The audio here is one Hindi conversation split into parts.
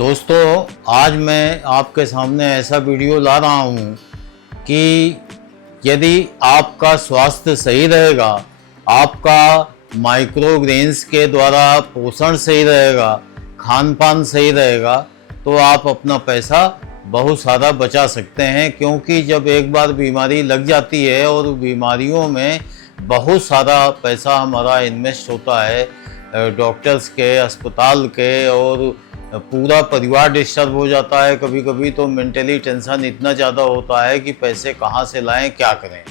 दोस्तों, आज मैं आपके सामने ऐसा वीडियो ला रहा हूँ कि यदि आपका स्वास्थ्य सही रहेगा, आपका माइक्रोग्रेन्स के द्वारा पोषण सही रहेगा, खान पान सही रहेगा, तो आप अपना पैसा बहुत सारा बचा सकते हैं। क्योंकि जब एक बार बीमारी लग जाती है और बीमारियों में बहुत सारा पैसा हमारा इन्वेस्ट होता है, डॉक्टर्स के, अस्पताल के, और पूरा परिवार डिस्टर्ब हो जाता है। कभी कभी तो मेंटली टेंशन इतना ज़्यादा होता है कि पैसे कहाँ से लाएं, क्या करें।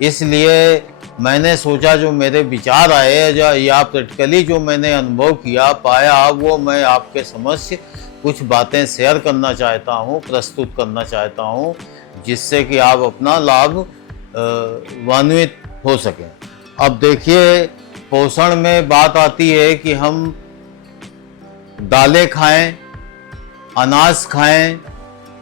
इसलिए मैंने सोचा, जो मेरे विचार आए या प्रैक्टिकली जो मैंने अनुभव किया पाया, वो मैं आपके समक्ष कुछ बातें शेयर करना चाहता हूँ, प्रस्तुत करना चाहता हूँ, जिससे कि आप अपना लाभान्वित हो सकें। अब देखिए, पोषण में बात आती है कि हम दालें खाएं, अनाज खाएं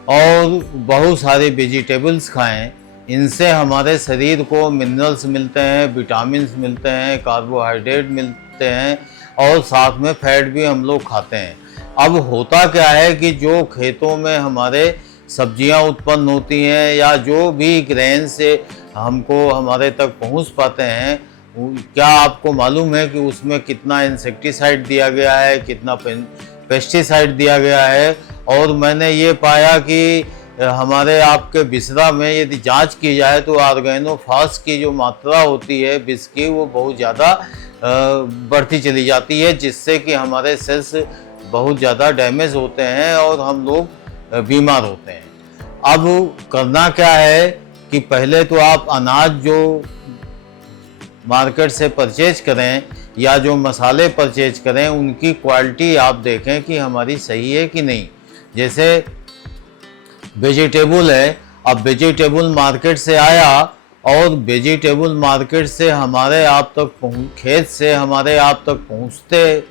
और बहुत सारे वेजिटेबल्स खाएं। इनसे हमारे शरीर को मिनरल्स मिलते हैं, विटामिन्स मिलते हैं, कार्बोहाइड्रेट मिलते हैं और साथ में फैट भी हम लोग खाते हैं। अब होता क्या है कि जो खेतों में हमारे सब्जियां उत्पन्न होती हैं या जो भी ग्रेन से हमको हमारे तक पहुंच पाते हैं, क्या आपको मालूम है कि उसमें कितना इंसेक्टिसाइड दिया गया है, कितना पेस्टिसाइड दिया गया है। और मैंने ये पाया कि हमारे आपके बिस्रा में यदि जांच की जाए तो ऑर्गेनोफॉस की जो मात्रा होती है विष की, वो बहुत ज़्यादा बढ़ती चली जाती है, जिससे कि हमारे सेल्स बहुत ज़्यादा डैमेज होते हैं और हम लोग बीमार होते हैं। अब करना क्या है कि पहले तो आप अनाज जो मार्केट से परचेज करें या जो मसाले परचेज करें, उनकी क्वालिटी आप देखें कि हमारी सही है कि नहीं। जैसे वेजिटेबल है, अब वेजिटेबल मार्केट से आया और वेजिटेबल मार्केट से हमारे आप तक खेत से हमारे आप तक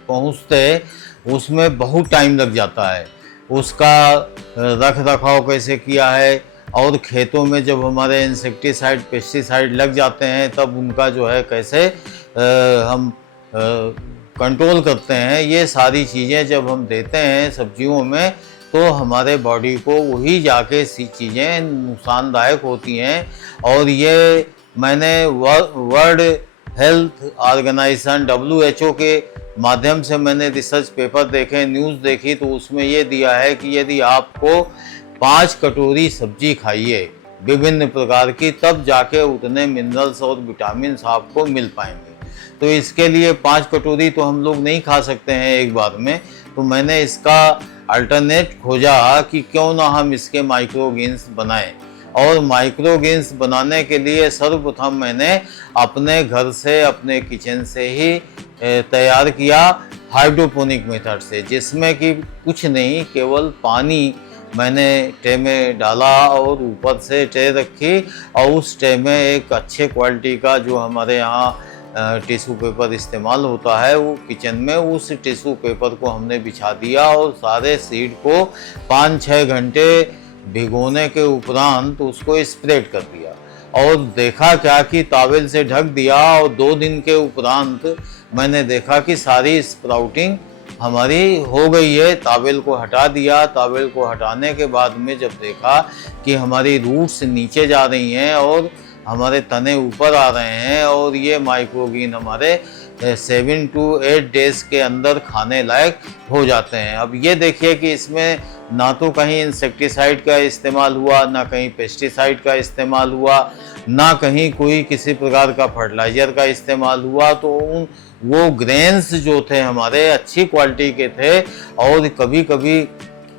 पहुँचते उसमें बहुत टाइम लग जाता है। उसका रख रखाव कैसे किया है, और खेतों में जब हमारे इंसेक्टिसाइड पेस्टिसाइड लग जाते हैं तब उनका जो है कैसे हम कंट्रोल करते हैं, ये सारी चीज़ें जब हम देते हैं सब्जियों में तो हमारे बॉडी को वही जाके चीज़ें नुकसानदायक होती हैं। और ये मैंने वर्ल्ड हेल्थ ऑर्गेनाइजेशन WHO के माध्यम से मैंने रिसर्च पेपर देखे, न्यूज़ देखी, तो उसमें ये दिया है कि यदि आपको 5 कटोरी सब्जी खाइए विभिन्न प्रकार की, तब जाके उतने मिनरल्स और विटामिन्स आपको मिल पाएंगे। तो इसके लिए 5 कटोरी तो हम लोग नहीं खा सकते हैं एक बार में। तो मैंने इसका अल्टरनेट खोजा कि क्यों ना हम इसके माइक्रोग्रेन्स बनाएं। और माइक्रोग्रेन्स बनाने के लिए सर्वप्रथम मैंने अपने घर से, अपने किचन से ही तैयार किया, हाइड्रोपोनिक मेथड से, जिसमें कि कुछ नहीं, केवल पानी मैंने ट्रे में डाला और ऊपर से ट्रे रखी और उस ट्रे में एक अच्छे क्वालिटी का जो हमारे यहाँ टिश्यू पेपर इस्तेमाल होता है, वो किचन में उस टिश्यू पेपर को हमने बिछा दिया और सारे सीड को 5-6 घंटे भिगोने के उपरांत उसको स्प्रेड कर दिया। और देखा क्या कि टॉवेल से ढक दिया और 2 दिन के उपरांत मैंने देखा कि सारी स्प्राउटिंग हमारी हो गई है। टॉवेल को हटा दिया। टॉवेल को हटाने के बाद में जब देखा कि हमारी रूट्स नीचे जा रही हैं और हमारे तने ऊपर आ रहे हैं और ये माइक्रोग्रीन हमारे 7 to 8 डेज के अंदर खाने लायक हो जाते हैं। अब ये देखिए कि इसमें ना तो कहीं इंसेक्टिसाइड का इस्तेमाल हुआ, ना कहीं पेस्टिसाइड का इस्तेमाल हुआ, ना कहीं कोई किसी प्रकार का फर्टिलाइज़र का इस्तेमाल हुआ। तो वो ग्रेन्स जो थे हमारे अच्छी क्वालिटी के थे। और कभी कभी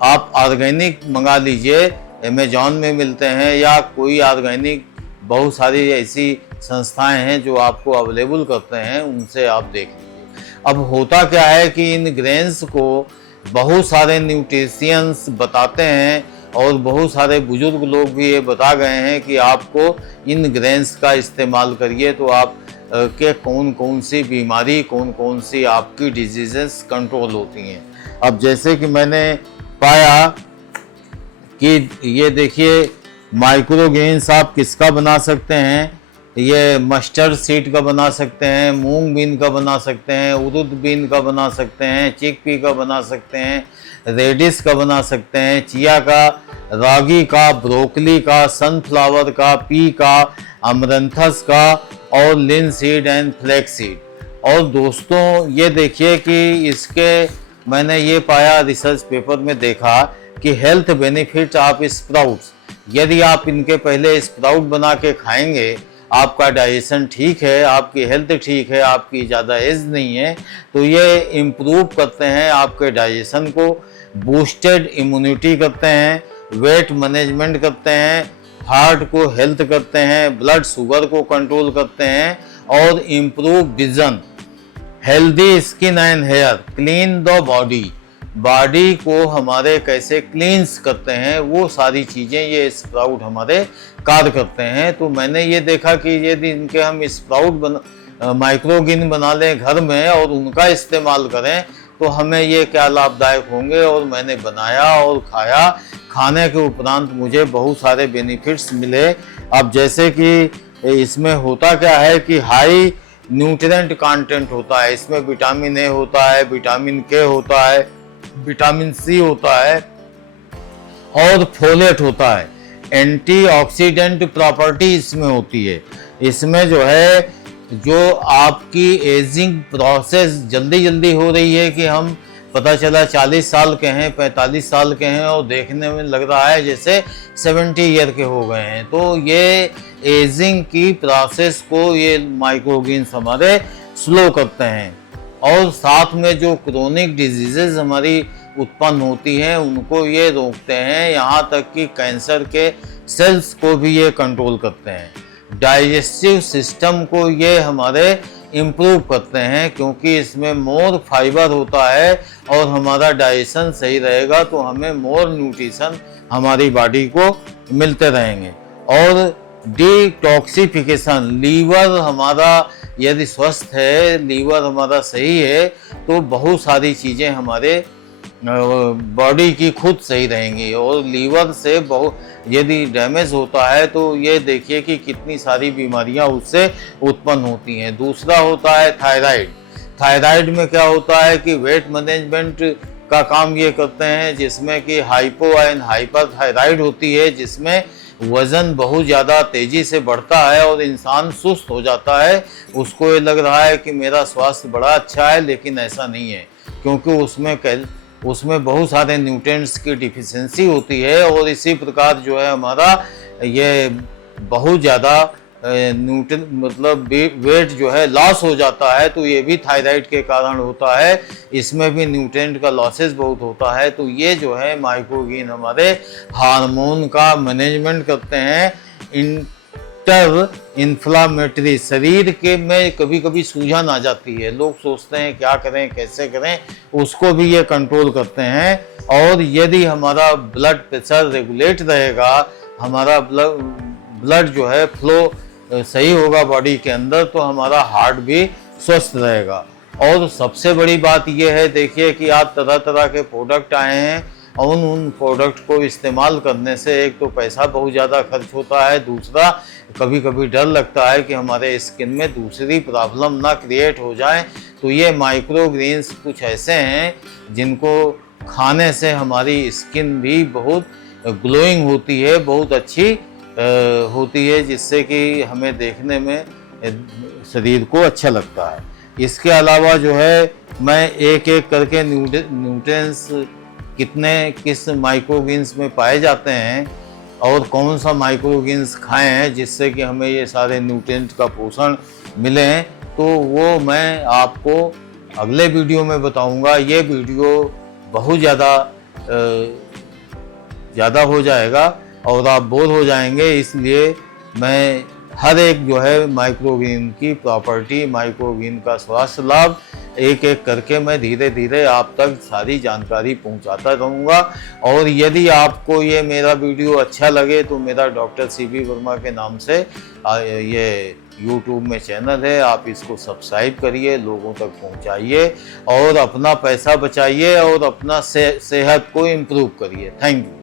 आप ऑर्गेनिक मंगा लीजिए, अमेजॉन में मिलते हैं, या कोई ऑर्गेनिक बहुत सारी ऐसी संस्थाएं हैं जो आपको अवेलेबल करते हैं, उनसे आप देख लीजिए। अब होता क्या है कि इन ग्रेन्स को बहुत सारे न्यूट्रिशियंस बताते हैं और बहुत सारे बुजुर्ग लोग भी ये बता गए हैं कि आपको इन ग्रेन्स का इस्तेमाल करिए तो आप के कौन कौन सी बीमारी, कौन कौन सी आपकी डिजीजेस कंट्रोल होती हैं। अब जैसे कि मैंने पाया कि ये देखिए, माइक्रोग्रेन्स आप किसका बना सकते हैं, ये मस्टर्ड सीड का बना सकते हैं, मूंग बीन का बना सकते हैं, उड़द बीन का बना सकते हैं, चिकपी का बना सकते हैं, रेडिस का बना सकते हैं, चिया का, रागी का, ब्रोकली का, सनफ्लावर का, पी का, अमरंथस का और लिनसीड एंड फ्लैक्स सीड। और दोस्तों ये देखिए कि इसके मैंने ये पाया, रिसर्च पेपर में देखा कि हेल्थ बेनिफिट ऑफ स्प्राउट्स, यदि आप इनके पहले स्प्राउट बना के खाएंगे, आपका डाइजेशन ठीक है, आपकी हेल्थ ठीक है, आपकी ज़्यादा एज नहीं है, तो ये इम्प्रूव करते हैं आपके डाइजेशन को, बूस्टेड इम्यूनिटी करते हैं, वेट मैनेजमेंट करते हैं, हार्ट को हेल्थ करते हैं, ब्लड शुगर को कंट्रोल करते हैं और improve vision, healthy skin and hair, clean the body को हमारे कैसे क्लींस करते हैं, वो सारी चीज़ें ये स्प्राउट हमारे कार्य करते हैं। तो मैंने ये देखा कि यदि इनके हम स्प्राउट माइक्रोग्रीन बना लें घर में और उनका इस्तेमाल करें तो हमें ये क्या लाभदायक होंगे, और मैंने बनाया और खाया। खाने के उपरांत मुझे बहुत सारे बेनिफिट्स मिले। अब जैसे कि इसमें होता क्या है कि हाई न्यूट्रिएंट कंटेंट होता है, इसमें विटामिन ए होता है, विटामिन के होता है, विटामिन सी होता है और फोलेट होता है। एंटीऑक्सीडेंट प्रॉपर्टी इसमें होती है। इसमें जो है, जो आपकी एजिंग प्रोसेस जल्दी हो रही है कि हम पता चला 40 साल के हैं, 45 साल के हैं और देखने में लग रहा है जैसे 70 ईयर के हो गए हैं, तो ये एजिंग की प्रोसेस को ये माइक्रोग्रीन्स हमारे स्लो करते हैं। और साथ में जो क्रोनिक डिजीजेज हमारी उत्पन्न होती हैं उनको ये रोकते हैं, यहाँ तक कि कैंसर के सेल्स को भी ये कंट्रोल करते हैं। डाइजेस्टिव सिस्टम को ये हमारे इम्प्रूव करते हैं, क्योंकि इसमें मोर फाइबर होता है और हमारा डाइजेशन सही रहेगा तो हमें मोर न्यूट्रिशन हमारी बॉडी को मिलते रहेंगे। और डिटॉक्सिफिकेशन, लीवर हमारा यदि स्वस्थ है, लीवर हमारा सही है, तो बहुत सारी चीज़ें हमारे बॉडी की खुद सही रहेंगी। और लीवर से बहुत यदि डैमेज होता है तो ये देखिए कि कितनी सारी बीमारियां उससे उत्पन्न होती हैं। दूसरा होता है थायराइड। थायराइड में क्या होता है कि वेट मैनेजमेंट का काम ये करते हैं, जिसमें कि हाइपो एंड हाइपर थायराइड होती है, जिसमें वज़न बहुत ज़्यादा तेज़ी से बढ़ता है और इंसान सुस्त हो जाता है। उसको ये लग रहा है कि मेरा स्वास्थ्य बड़ा अच्छा है, लेकिन ऐसा नहीं है, क्योंकि उसमें बहुत सारे न्यूट्रिएंट्स की डिफिशिएंसी होती है। और इसी प्रकार जो है हमारा ये बहुत ज़्यादा मतलब वेट जो है लॉस हो जाता है, तो ये भी थायराइड के कारण होता है। इसमें भी न्यूट्रिएंट का लॉसेस बहुत होता है। तो ये जो है माइक्रोग्रीन हमारे हार्मोन का मैनेजमेंट करते हैं। इंटर इन्फ्लामेटरी, शरीर के में कभी कभी सूजन आ जाती है, लोग सोचते हैं क्या करें कैसे करें, उसको भी ये कंट्रोल करते हैं। और यदि हमारा ब्लड प्रेशर रेगुलेट रहेगा, हमारा ब्लड जो है फ्लो सही होगा बॉडी के अंदर, तो हमारा हार्ट भी स्वस्थ रहेगा। और सबसे बड़ी बात यह है, देखिए कि आप तरह तरह के प्रोडक्ट आए हैं और उन प्रोडक्ट को इस्तेमाल करने से एक तो पैसा बहुत ज़्यादा खर्च होता है, दूसरा कभी कभी डर लगता है कि हमारे स्किन में दूसरी प्रॉब्लम ना क्रिएट हो जाए। तो ये माइक्रोग्रीन्स कुछ ऐसे हैं जिनको खाने से हमारी स्किन भी बहुत ग्लोइंग होती है, बहुत अच्छी होती है, जिससे कि हमें देखने में शरीर को अच्छा लगता है। इसके अलावा जो है मैं एक एक करके न्यूट्रिएंट्स किस माइक्रोग्रीन्स में पाए जाते हैं और कौन सा माइक्रोग्रीन्स खाएं हैं जिससे कि हमें ये सारे न्यूट्रिएंट का पोषण मिले, तो वो मैं आपको अगले वीडियो में बताऊंगा। ये वीडियो बहुत ज़्यादा हो जाएगा और आप बोर हो जाएंगे, इसलिए मैं हर एक जो है माइक्रोग्रीन की प्रॉपर्टी, माइक्रोग्रीन का स्वास्थ्य लाभ एक एक करके मैं धीरे धीरे आप तक सारी जानकारी पहुंचाता रहूँगा। और यदि आपको ये मेरा वीडियो अच्छा लगे तो मेरा डॉक्टर CB वर्मा के नाम से ये YouTube में चैनल है, आप इसको सब्सक्राइब करिए, लोगों तक पहुंचाइए और अपना पैसा बचाइए और अपना सेहत को इम्प्रूव करिए। Thank you.